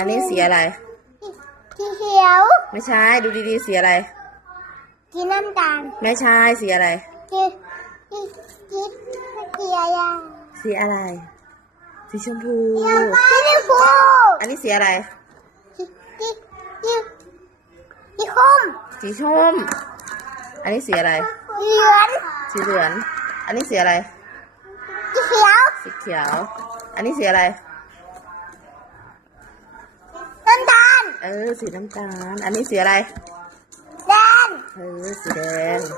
อันนี้สีอะไรสีเขียวไม่ใช่ดูดีๆสีอะไรสีน้ำตาลไม่ใช่สีอะไรสีอะไรสีอะไรสีชมพูสีชมพูอันนี้สีอะไรสีส้มสีส้มอันนี้สีอะไรเหลืองสีเหลืองอันนี้สีอะไรสีเขียวสีเขียวอันนี้สีอะไรน้ำตาลสีน้ำตาลอันนี้สีอะไรแดงสีแดง